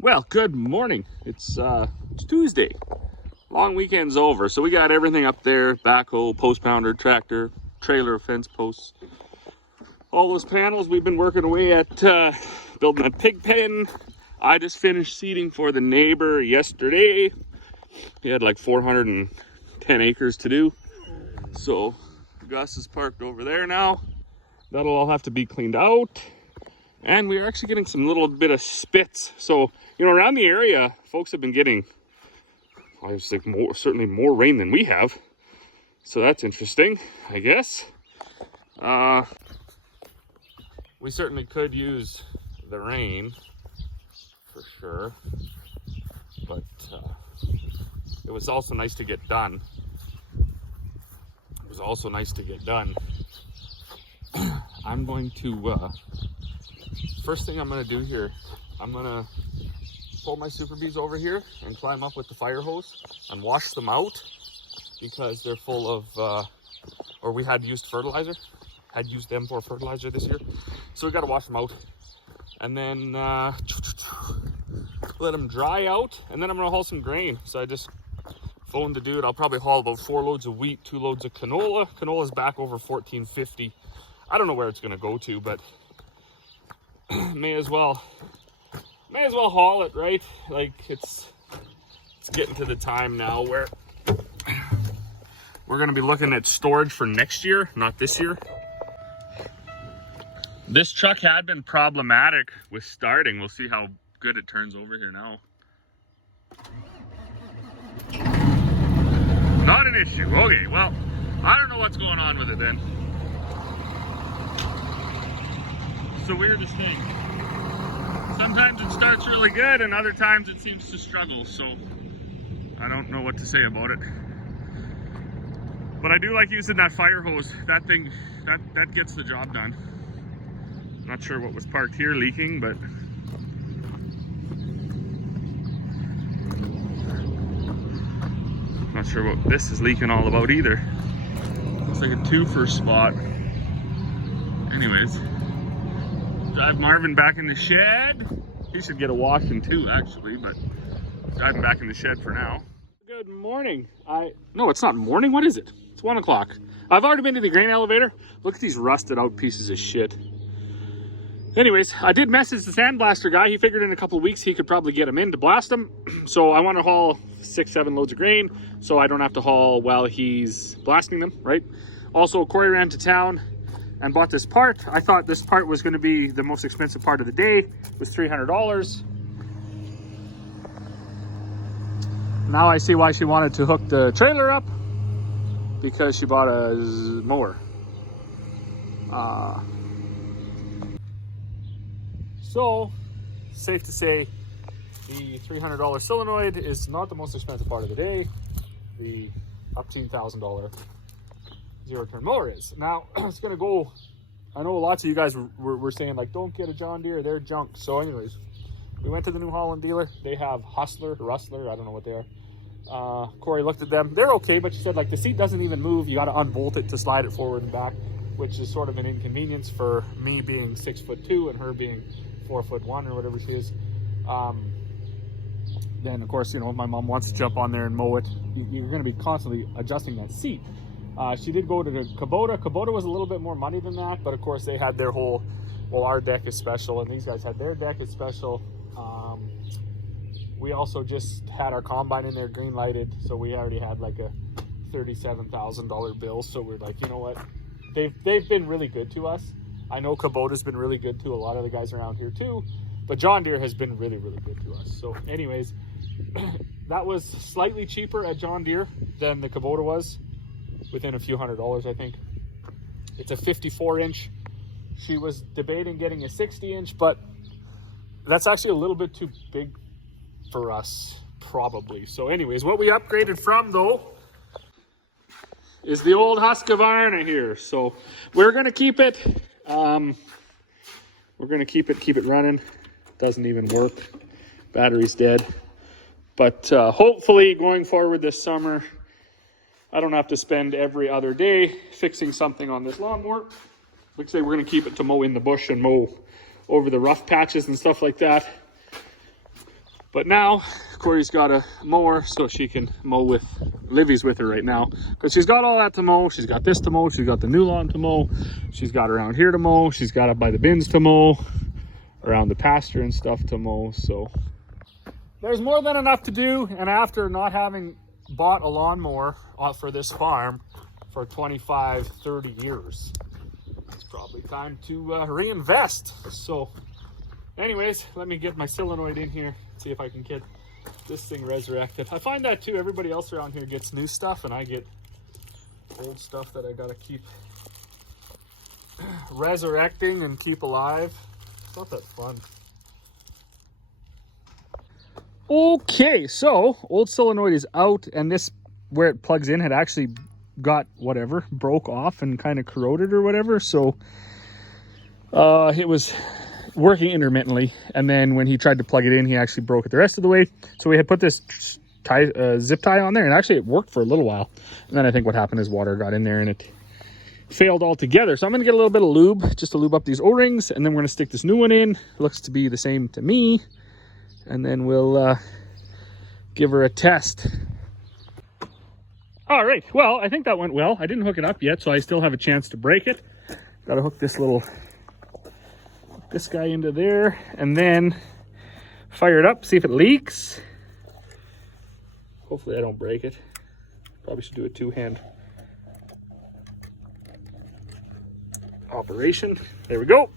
Well, good morning. It's Tuesday. Long weekend's over, so we got everything up there: backhoe, post pounder, tractor, trailer, fence posts. All those panels we've been working away at building a pig pen. I just finished seeding for the neighbor yesterday. He had like 410 acres to do. So Gus is parked over there now. That'll all have to be cleaned out. And we're actually getting some little bit of spits. So, you know, around the area, folks have been getting, I was like, certainly more rain than we have. So that's interesting, I guess. We certainly could use the rain, for sure. But it was also nice to get done. I'm going to... First thing I'm going to do here, I'm going to pull my Super Bees over here and climb up with the fire hose and wash them out because they're full of, or we had used them for fertilizer this year. So we got to wash them out and then let them dry out, and then I'm going to haul some grain. So I just phoned the dude. I'll probably haul about 4 loads of wheat, 2 loads of canola. Canola's back over $14.50. I don't know where it's going to go to, but may as well haul it, right? Like it's getting to the time now where we're going to be looking at storage for next year, not this year. This truck had been problematic with starting. We'll see how good it turns over here now. Not an issue. Okay, well, I don't know what's going on with it then. It's the weirdest thing. Sometimes it starts really good and other times it seems to struggle, so I don't know what to say about it. But I do like using that fire hose. That thing, that gets the job done. Not sure what was parked here leaking, but not sure what this is leaking all about either. Looks like a twofer spot. Anyways, drive Marvin back in the shed. He should get a washing too, actually, but drive him back in the shed for now. Good morning. No, it's not morning. What is it? It's 1 o'clock. I've already been to the grain elevator. Look at these rusted out pieces of shit. Anyways, I did message the sandblaster guy. He figured in a couple of weeks he could probably get them in to blast them. So I want to haul 6-7 loads of grain so I don't have to haul while he's blasting them, right? Also, Corey ran to town and bought this part. I thought this part was going to be the most expensive part of the day. It was $300. Now I see why she wanted to hook the trailer up, because she bought a mower. So, safe to say, the $300 solenoid is not the most expensive part of the day. The up to $10,000 zero-turn mower is. Now, it's going to go, I know lots of you guys were saying, like, don't get a John Deere, they're junk. So anyways, we went to the New Holland dealer. They have Rustler, I don't know what they are. Corey looked at them. They're okay, but she said, like, the seat doesn't even move. You got to unbolt it to slide it forward and back, which is sort of an inconvenience for me being 6'2" and her being 4'1" or whatever she is. Then of course, you know, if my mom wants to jump on there and mow it, you're going to be constantly adjusting that seat. She did go to the Kubota. Kubota was a little bit more money than that, but of course they had their whole, well, our deck is special and these guys had their deck is special. We also just had our combine in there green lighted, so we already had like a $37,000 bill. So we're like, you know what, they've been really good to us. I know Kubota's been really good to a lot of the guys around here too, but John Deere has been really, really good to us. So anyways, that was slightly cheaper at John Deere than the Kubota was, within a few $100s, I think. It's a 54-inch. She was debating getting a 60-inch, but that's actually a little bit too big for us, probably. So anyways, what we upgraded from, though, is the old Husqvarna here. So we're going to keep it. We're going to keep it running. Doesn't even work. Battery's dead. But hopefully going forward this summer, I don't have to spend every other day fixing something on this lawnmower. Like I say, we're going to keep it to mow in the bush and mow over the rough patches and stuff like that. But now Corey's got a mower so she can mow with, Livy's with her right now. Because she's got all that to mow. She's got this to mow. She's got the new lawn to mow. She's got around here to mow. She's got up by the bins to mow. Around the pasture and stuff to mow. So there's more than enough to do. And after not having bought a lawnmower for this farm for 25, 30 years, it's probably time to reinvest. So anyways, let me get my solenoid in here, see if I can get this thing resurrected. I find that too, everybody else around here gets new stuff and I get old stuff that I gotta keep resurrecting and keep alive. It's not that fun. Okay, so old solenoid is out, and this, where it plugs in, had actually got whatever, broke off and kind of corroded or whatever. So it was working intermittently, and then when he tried to plug it in, he actually broke it the rest of the way. So we had put this zip tie on there, and actually it worked for a little while. And then I think what happened is water got in there and it failed altogether. So I'm gonna get a little bit of lube just to lube up these O-rings, and then we're gonna stick this new one in. Looks to be the same to me, and then we'll give her a test. All right, well, I think that went well. I didn't hook it up yet, so I still have a chance to break it. Gotta hook this guy into there, and then fire it up, see if it leaks. Hopefully I don't break it. Probably should do a two-hand operation. There we go.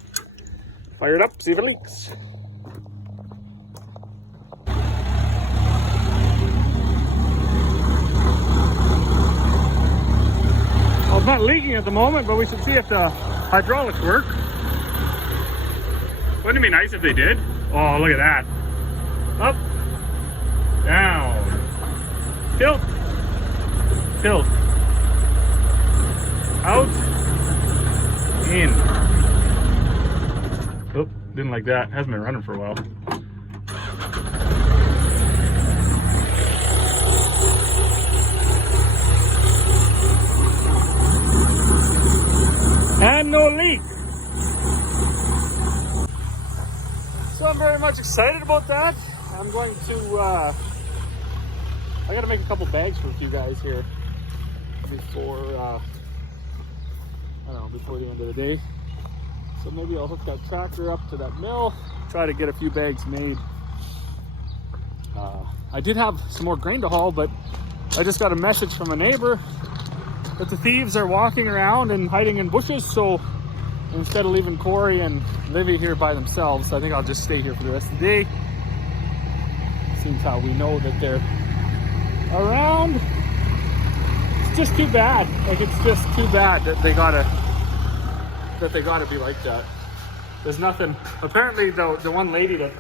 Fire it up, see if it leaks. Well, it's not leaking at the moment, but we should see if the hydraulics work. Wouldn't it be nice if they did? Oh, look at that. Up, down, tilt, tilt, out, in. Oh, didn't like that. Hasn't been running for a while. And no leak. So I'm very much excited about that. I'm going to, I gotta make a couple bags for a few guys here before, I don't know, before the end of the day. So maybe I'll hook that tractor up to that mill, try to get a few bags made. I did have some more grain to haul, but I just got a message from a neighbor that the thieves are walking around and hiding in bushes. So instead of leaving Corey and Livy here by themselves, I think I'll just stay here for the rest of the day. Seems how we know that they're around. It's just too bad. Like, it's just too bad that they gotta be like that. There's nothing. Apparently, the one lady that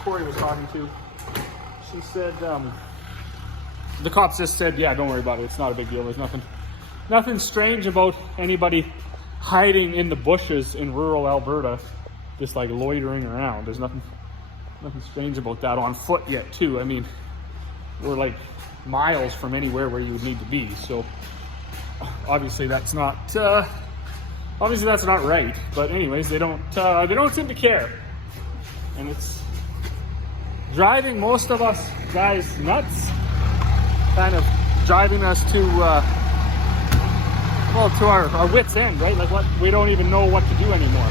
Corey was talking to, she said the cops just said, yeah, don't worry about it. It's not a big deal. There's nothing strange about anybody hiding in the bushes in rural Alberta, just like loitering around. There's nothing strange about that on foot yet, too. I mean, we're like miles from anywhere where you would need to be. So obviously that's not right. But anyways, they don't seem to care, and it's driving most of us guys nuts. Kind of driving us to our wits' end, right? Like, what, we don't even know what to do anymore.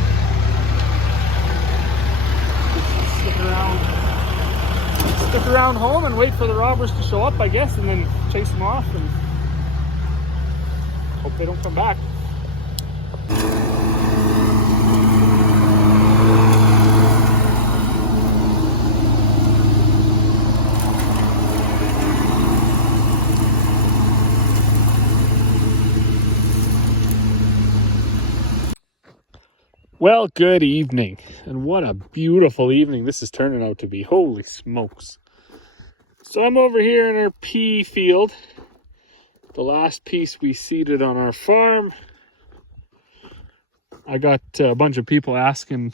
Just stick around home and wait for the robbers to show up, I guess, and then chase them off and hope they don't come back. Well, good evening, and what a beautiful evening this is turning out to be. Holy smokes. So I'm over here in our pea field, the last piece we seeded on our farm. I got a bunch of people asking,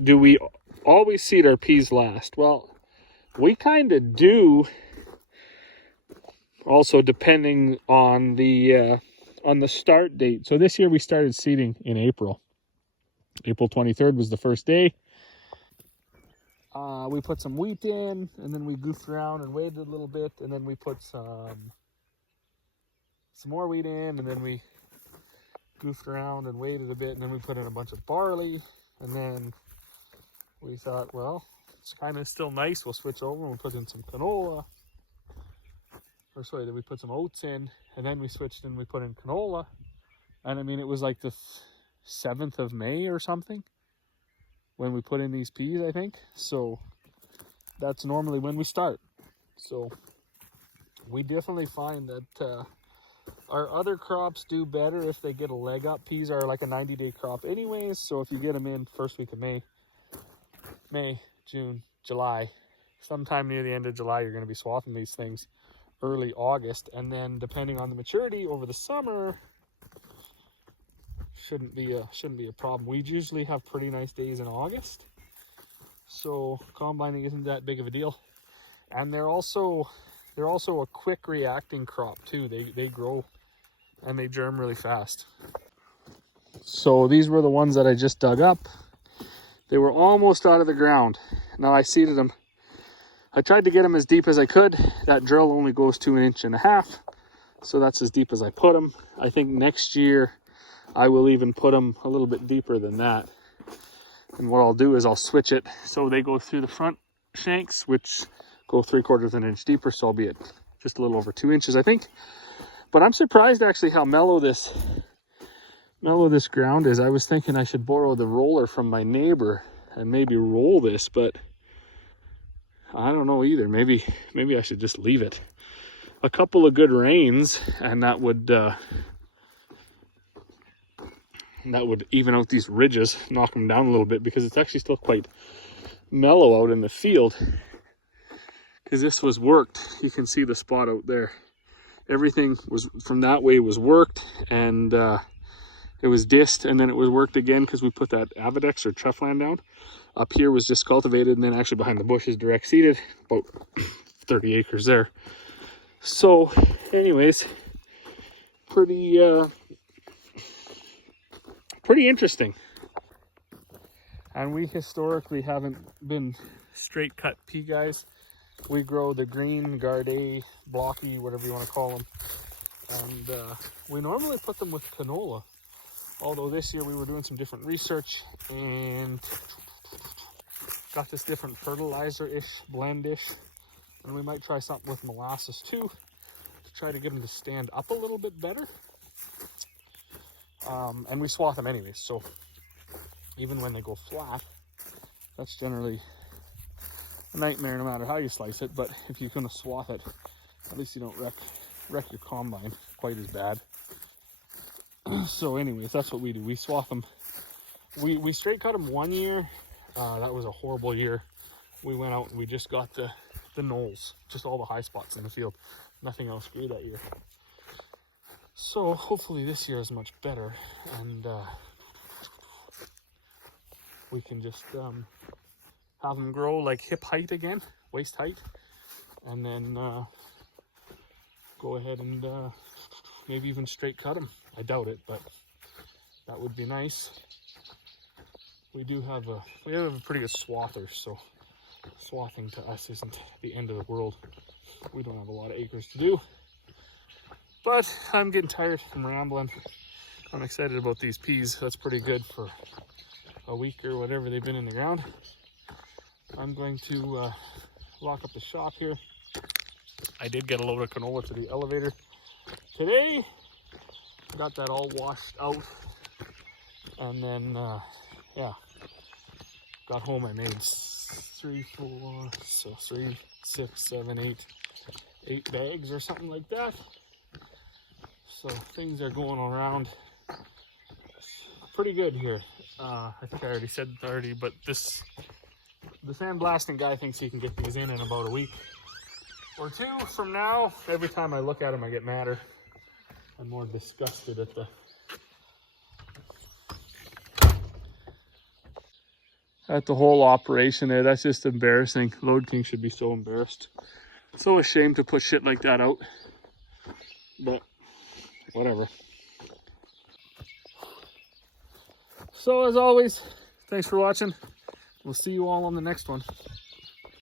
do we always seed our peas last? Well, we kind of do, also depending on the start date. So this year we started seeding in April. April 23rd was the first day. We put some wheat in, and then we goofed around and waited a little bit, and then we put some more wheat in, and then we goofed around and waited a bit, and then we put in a bunch of barley, and then we thought, well, it's kind of still nice. We'll switch over and we'll put in some canola. Or sorry, then we put some oats in, and then we switched and we put in canola. And I mean, it was like the 7th of May or something when we put in these peas, I think. So that's normally when we start. So we definitely find that our other crops do better if they get a leg up. Peas are like a 90-day crop anyways. So if you get them in first week of May, June, July, sometime near the end of July, you're going to be swathing these things early August. And then depending on the maturity over the summer, shouldn't be a problem. We usually have pretty nice days in August, so combining isn't that big of a deal. And they're also a quick reacting crop too. They grow and they germ really fast. So these were the ones that I just dug up. They were almost out of the ground. Now I seeded them. I tried to get them as deep as I could. That drill only goes 2.5 inches, so that's as deep as I put them. I think next year I will even put them a little bit deeper than that. And what I'll do is I'll switch it so they go through the front shanks, which go 3/4 inch deeper, so I'll be at just a little over 2 inches, I think. But I'm surprised actually how mellow this ground is. I was thinking I should borrow the roller from my neighbor and maybe roll this, but I don't know either. Maybe I should just leave it. A couple of good rains and that would even out these ridges, knock them down a little bit, because it's actually still quite mellow out in the field. Because this was worked. You can see the spot out there. Everything was from that way was worked, and it was dissed, and then it was worked again because we put that Avadex or Treflan down. Up here was just cultivated, and then actually behind the bushes direct seeded, about 30 acres there. So anyways, pretty interesting. And we historically haven't been straight cut pea guys. We grow the green, Gardet, blocky, whatever you want to call them. And we normally put them with canola. Although this year we were doing some different research and got this different fertilizer-ish, blend-ish. And we might try something with molasses too, to try to get them to stand up a little bit better. And we swath them anyways, so even when they go flat, that's generally a nightmare no matter how you slice it. But if you're going to swath it, at least you don't wreck your combine quite as bad. So anyways, that's what we do. We swath them. We straight cut them one year. That was a horrible year. We went out and we just got the knolls, just all the high spots in the field. Nothing else grew that year. So hopefully this year is much better, and we can just have them grow like hip height again, waist height, and then go ahead and maybe even straight cut them. I doubt it, but that would be nice. We have a pretty good swather, so swathing to us isn't the end of the world. We don't have a lot of acres to do. But I'm getting tired, I'm rambling. I'm excited about these peas. That's pretty good for a week or whatever they've been in the ground. I'm going to lock up the shop here. I did get a load of canola to the elevator today. Got that all washed out. And then, yeah, got home. I made 3, 6, 7, 8 bags or something like that. So things are going around pretty good here. I think I already said it already, but the sandblasting guy thinks he can get these in about a week or two from now. Every time I look at them, I get madder. I'm more disgusted at the whole operation there. That's just embarrassing. Load King should be so embarrassed. So ashamed to put shit like that out. But whatever. So as always, thanks for watching. We'll see you all on the next one.